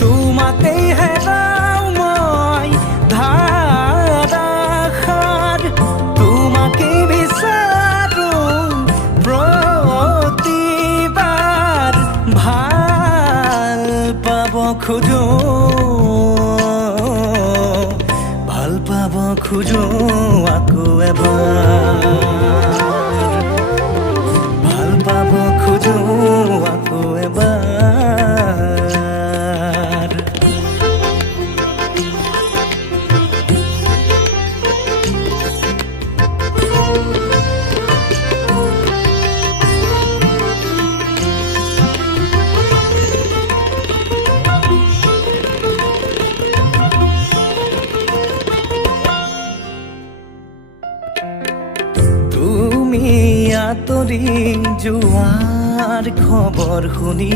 তোমাতেই হেৰাও মই ধাৰাসাৰ, তোমাকেই বিচাৰো প্ৰতিবাৰ। ভাল পাব খোজো, ভাল পাব খোজো আকৌ এবাৰ, ভাল পাব খোজো আকৌ এবাৰ। তুমি আঁতৰি যোৱাৰ খবৰ শুনি